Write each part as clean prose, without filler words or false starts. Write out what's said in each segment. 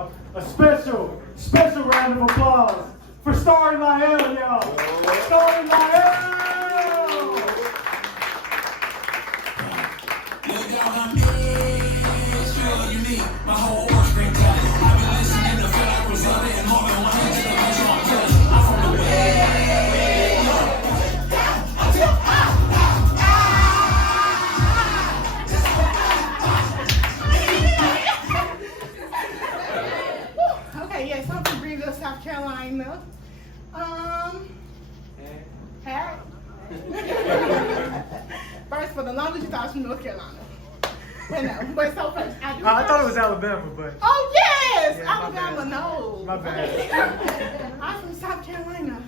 y'all. A special round of applause for Starry Lail, y'all. Starry Lail! My whole world screen cut. I've been listening to feel like resulting and more than 100 of us on touch. I'm from the Okay, yes, I'm from Greenville, South Carolina. Harold. First, for the longest, you thought I was from North Carolina. But no, but so first, I do. I thought it was Alabama, but. Oh, yes! Yeah, Alabama, no. My bad. Okay. I'm from South Carolina.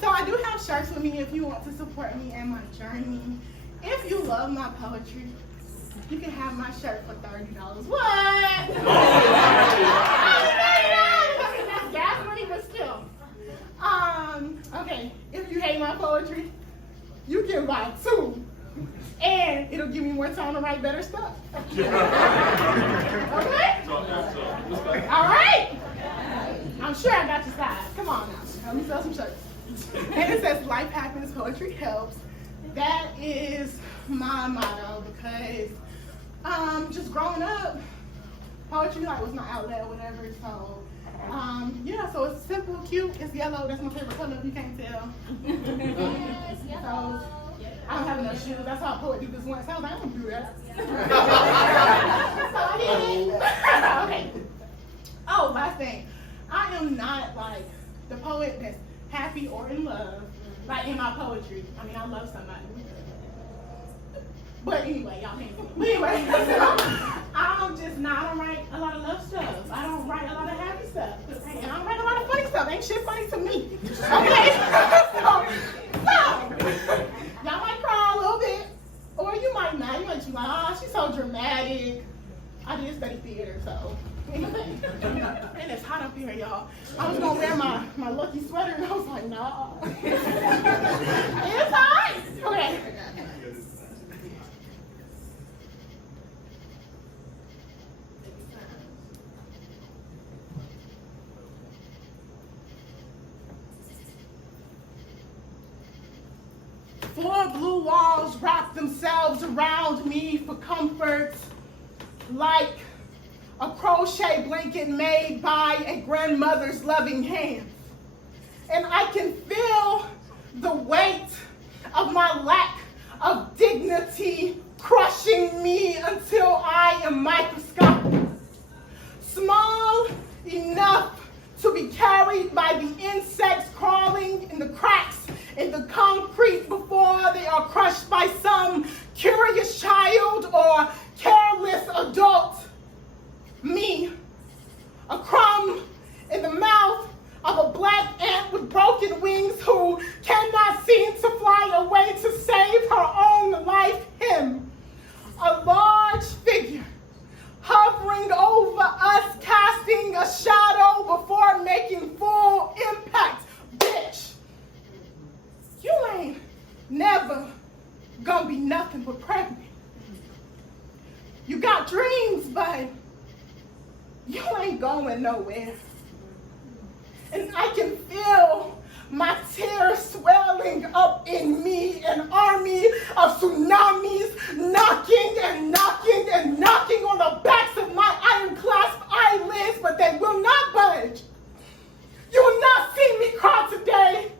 So I do have shirts with me if you want to support me and my journey. If you love my poetry, you can have my shirt for $30. What? That's gas money, but still. Okay, if you hate my poetry, you can buy two. And it'll give me more time to write better stuff. Okay? All right? I'm sure I got your side. Come on now. Let me sell some shirts. And it says, life happens, poetry helps. That is my motto because just growing up, poetry was my outlet or whatever. So, yeah, so it's simple, cute, it's yellow. That's my favorite color if you can't tell. Yes, So, I don't have enough shoes. That's how a poet do this once. I was like, I'm gonna do that. So I did it. Okay. Oh, last thing. I am not like the poet that's happy or in love, like in my poetry. I mean, I love somebody. But anyway, y'all can't see me. But anyway, I'm just not, I don't write a lot of love stuff. I don't write a lot of happy stuff. And I don't write a lot of funny stuff. Ain't shit funny to me. Okay? So y'all might cry a little bit, or you might not. You might be like, oh, she's so dramatic. I did study theater, so. And it's hot up here, y'all. I was gonna wear my lucky sweater, and I was like, no. It's hot. Okay. Four blue walls wrap themselves around me for comfort, like a crochet blanket made by a grandmother's loving hands. And I can feel the weight of my lack of dignity crushing me until I am microscopic. Small enough to be carried by the insects crawling in the cracks in the concrete before they are crushed by some curious child or careless adult. Me, a crumb in the mouth of a black ant with broken wings who cannot seem to fly away to save her own life. Him, a large figure hovering over us, casting a shadow before making full impact. Bitch, you ain't never gonna be nothing but pregnant. You got dreams, but you ain't going nowhere. And I can feel my tears swelling up in me, an army of tsunamis knocking and knocking and knocking on the backs of my iron-clasped eyelids, but they will not budge. You will not see me cry today.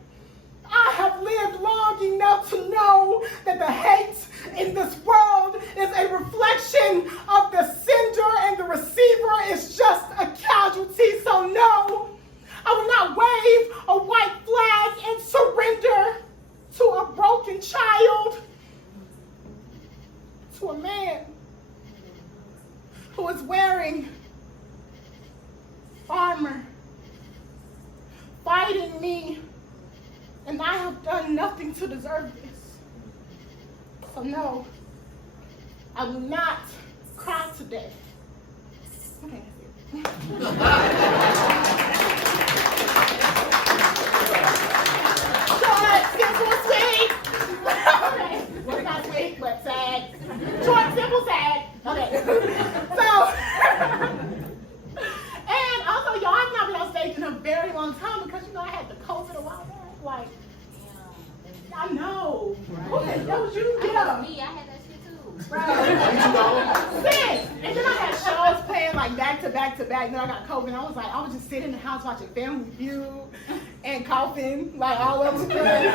I have lived long enough to know that the hate in this world is a reflection of the sender and the receiver is just a casualty. So no, I will not wave a white flag and surrender to a broken child, to a man who is wearing armor, fighting me. And I have done nothing to deserve this. So no, I will not cry today. Okay, short, simple, sweet. Okay, well, not sweet, but sad. Short, simple, sad. Okay. So, to back to back. Then I got COVID. And I was just sitting in the house watching Family Feud and coughing like all over the place.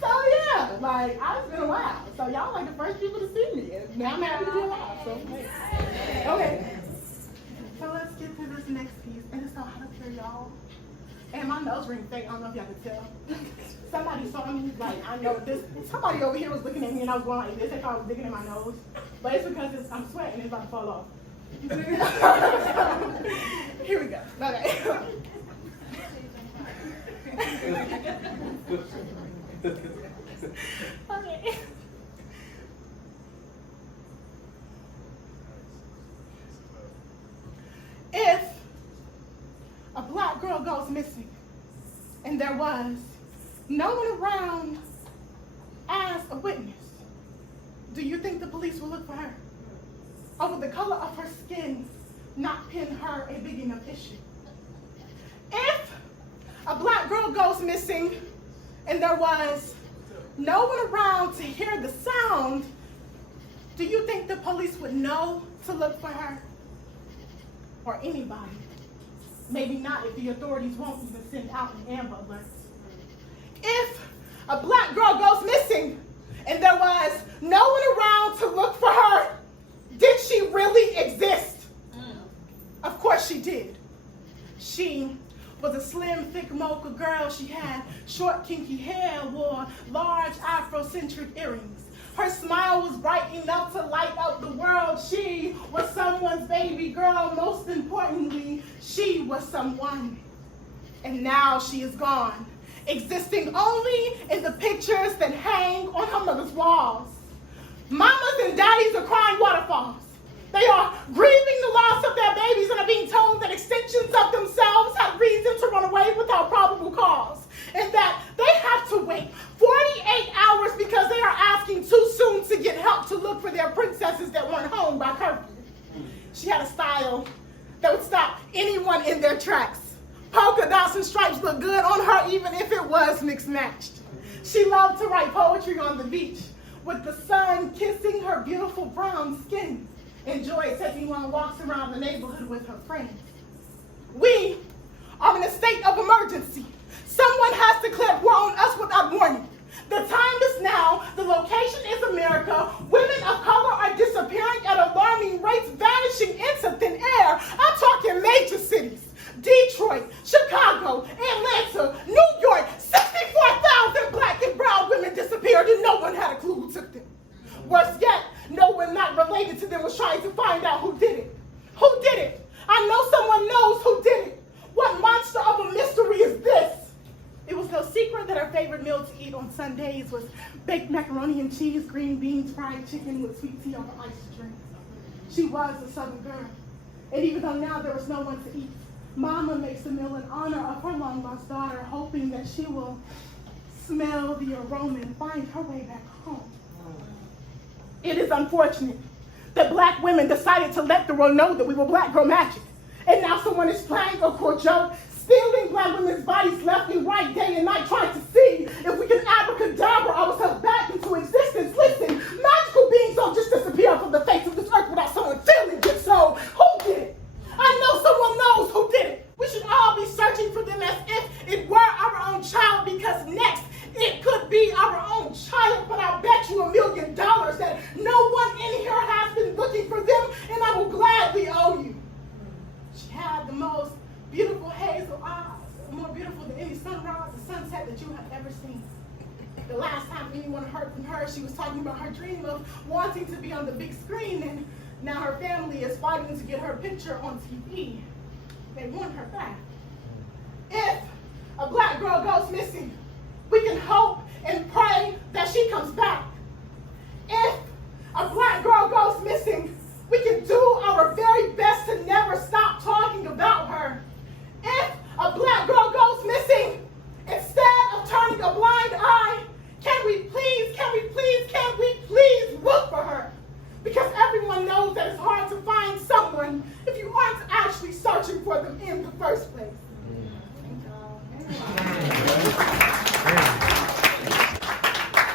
So yeah, like it's been a while. So y'all like the first people to see me. And now I'm happy to be alive. So okay. So let's get to this next piece. And it's so hot up here, y'all. And my nose ring fake. I don't know if y'all can tell. Somebody saw me, like, I know this. Somebody over here was looking at me and I was going like this. They thought I was digging in my nose. But it's because I'm sweating and it's about to fall off. Here we go. Okay. Okay. If a black girl goes missing and there was no one around as a witness, do you think the police will look for her? Or will the color of her skin not pin her a big enough issue? If a black girl goes missing and there was no one around to hear the sound, do you think the police would know to look for her? Or anybody? Maybe not if the authorities won't even send out an Amber Alert. If a black girl goes missing and there was no one around to look for her, did she really exist? Of course she did. She was a slim, thick mocha girl. She had short, kinky hair, wore large Afrocentric earrings. Her smile was bright enough to light up the world. She was someone's baby girl. Most importantly, she was someone. And now she is gone, existing only in the pictures that hang on her mother's walls. Mamas and daddies are crying waterfalls. They are grieving the loss of their babies and are being told that extensions of themselves have reason to run away without probable cause. And that they have to wait 48 hours because they are asking too soon to get help to look for their princesses that weren't home by curfew. She had a style that would stop anyone in their tracks. Polka dots and stripes look good on her even if it was mixed matched. She loved to write poetry on the beach with the sun kissing her beautiful brown skin. Enjoyed taking long walks around the neighborhood with her friends. We are in a state of emergency. Someone has declared war on us without warning. The time is now. The location is America. Women of color are disappearing at alarming rates, vanishing into thin air. I'm talking major cities. Detroit, Chicago, Atlanta, New York. 64,000 black and brown women disappeared and no one had a clue who took them. Worse yet, no one not related to them was trying to find out who did it. Who did it? I know someone knows who did it. What monster of a mystery is this? It was no secret that her favorite meal to eat on Sundays was baked macaroni and cheese, green beans, fried chicken with sweet tea over ice to drink. She was a Southern girl. And even though now there was no one to eat, Mama makes a meal in honor of her long-lost daughter, hoping that she will smell the aroma and find her way back home. It is unfortunate that black women decided to let the world know that we were black girl magic. And now someone is playing a cruel joke, stealing black women's bodies left and right, day and night, trying to see if we can abracadabra ourselves back into existence. Listen, magical beings don't just disappear from the face of this earth without someone feeling it. So, who did it? I know someone knows who did it. We should all be searching for them as if it were our own child, because next it could be our own child, but I'll bet you $1 million that no one in here has been looking for them, and I will gladly owe you. She had the most beautiful hazel eyes, more beautiful than any sunrise or sunset that you have ever seen. The last time anyone heard from her, she was talking about her dream of wanting to be on the big screen, and now her family is fighting to get her picture on TV. They want her back. If a black girl goes missing, we can hope and pray that she comes back. If a black girl goes missing, we can do our very best to never stop talking about her. If a black girl goes missing, instead of turning a blind eye, can we please look for her? Because everyone knows that it's hard to find someone if you aren't actually searching for them in the first place.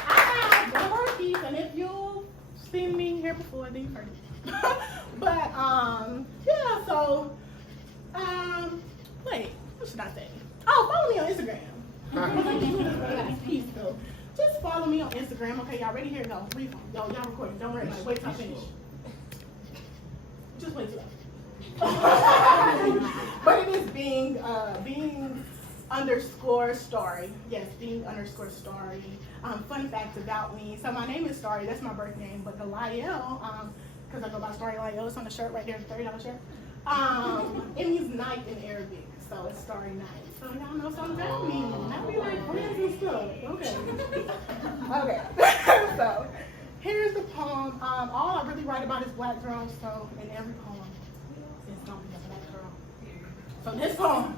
I have more piece, and if you'll see me here here before, then you heard it. But yeah, so wait, what should I say? Oh, follow me on Instagram. Peace, though. Just follow me on Instagram. Okay, y'all ready? Here, go. Brief. Y'all recording. Don't worry about it. Wait till I finish. Just wait till But it is being underscore Starry. Yes, being underscore Starry. Fun fact about me. So my name is Starry. That's my birth name. But the Lail, because I go by Starry Lail. It's on the shirt right there, the $30 shirt. It means night in Arabic. So it's Starry Night. So y'all know something about me. Now we like friends and stuff. Okay. Okay. So here's the poem. All I really write about is black girls. So in every poem, it's gonna be a black girl. So this poem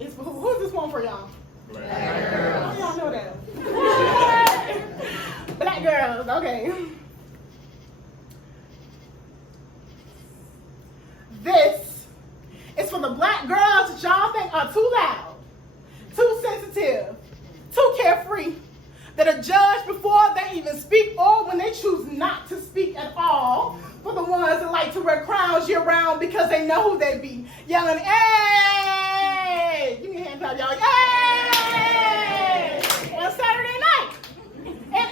is for who's this poem for, y'all? Black girls. Y'all know that. Black girls. Okay. This is for the black girls that y'all think are too loud, too sensitive, too carefree, that are judged before they even speak or when they choose not to speak at all. For the ones that like to wear crowns year round because they know who they be. Yelling, hey! Give me a hand clap, y'all. Hey! On Saturday night. And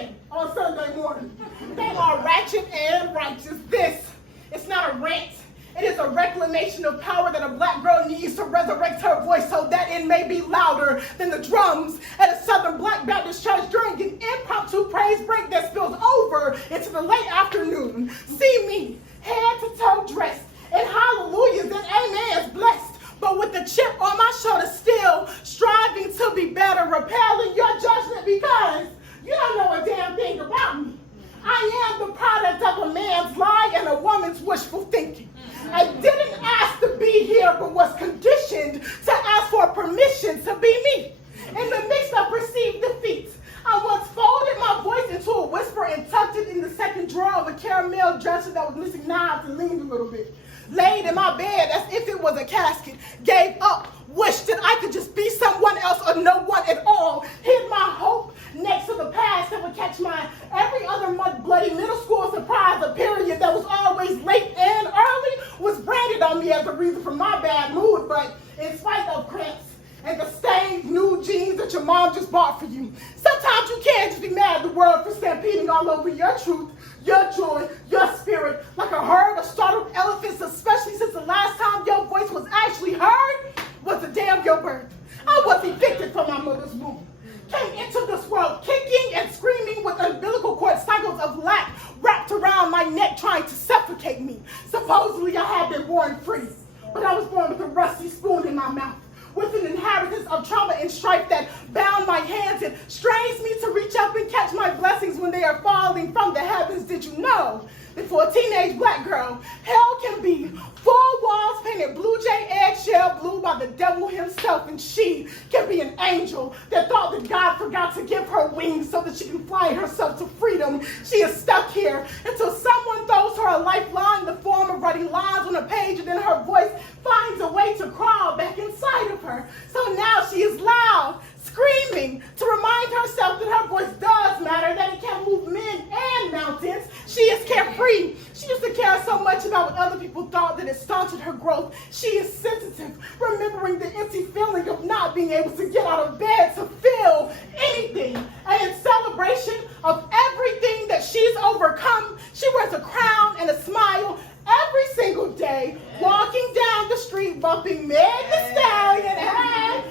amen! On Sunday morning. They are ratchet and righteous. This, it's not a rant. It is a reclamation of power that a black girl needs to resurrect her voice so that it may be louder than the drums at a Southern Black Baptist church during an impromptu praise break that spills over into the late afternoon. See me, head to toe dressed, and hallelujahs and amens blessed, but with the chip on my shoulder still, striving to be better, repelling your judgment because you don't know a damn thing about me. I am the product of a man's lie and a woman's wishful thinking. I didn't ask to be here, but was conditioned to ask for permission to be me. In the midst of perceived defeat, I once folded my voice into a whisper and tucked it in the second drawer of a caramel dresser that was missing knobs and leaned a little bit. Laid in my bed as if it was a casket, gave up, wished that I could just be someone else or no one at all, hid my hope next to the past that would catch my every other month bloody middle school surprise, a period that was always late and early, was branded on me as the reason for my bad mood, but in spite of cramps and the stained new jeans that your mom just bought for you, sometimes you can't just be mad at the world for stampeding all over your truth, your joy, your spirit, like a herd of startled elephants, especially since the last time your voice was actually heard was the day of your birth. I was evicted from my mother's womb. Came into this world kicking and screaming with umbilical cord cycles of lack wrapped around my neck trying to suffocate me. Supposedly I had been born free, but I was born with a rusty spoon in my mouth, with an inheritance of trauma and strife that bound my hands and strains me to reach up and catch my blessings when they are falling from the heavens. Did you know that for a teenage black girl, hell can be 4 walls painted blue jay eggshell blue by the devil himself, and she can be an angel that thought that God forgot to give her wings so that she can fly herself to freedom. She is stuck here until someone throws her a lifeline in the form of writing lines on a page, and then her voice finds a way to crawl back inside of her. So now she is loud, screaming to remind herself that her voice does matter, that it can move men and mountains. She is carefree. She used to care so much about what other people thought that it stunted her growth. She is sensitive, remembering the empty feeling of not being able to get out of bed to feel anything. And in celebration of everything that she's overcome, she wears a crown and a smile every single day, walking down the street, bumping Meg Thee Stallion and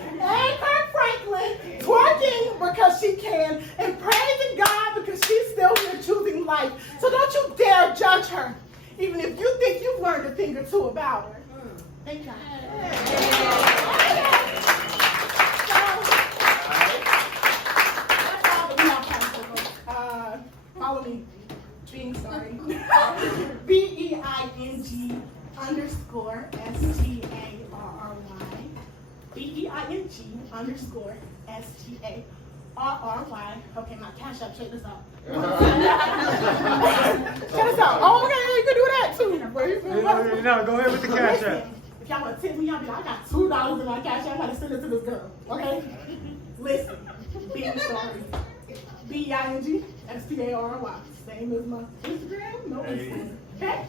Kirk Franklin, twerking because she can, and praising God because she's still here choosing life. So don't you dare judge her, even if you think you've learned a thing or two about her. Thank you. Follow me. Being sorry. BEING underscore STARRY. BEING underscore STARRY. Okay, my cash app, check this out. Check this out. Oh, okay, you can do that too. No, go ahead with the cash app. If y'all want to tip me, I'll be like, I got $2 in my cash app. I got to send it to this girl. Okay? Listen, being sorry. BEING STARY. Same as my Instagram. No Instagram. Okay?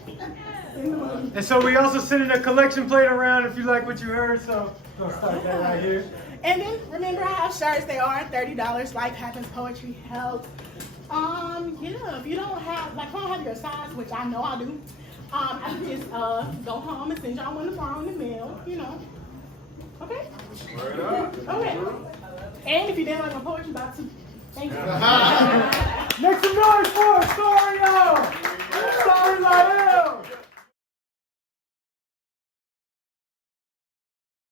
Send the money. And so we also sending a collection plate around if you like what you heard. So gonna start that right here. And then remember, I have shirts. They are $30. Life happens, poetry helps. Yeah, if you don't have, like, if I don't have your size, which I know I do, I can just go home and send y'all one tomorrow in the mail, you know. Okay? Okay. And if you didn't like my poetry, about to. Thank you. Make some noise for Starry.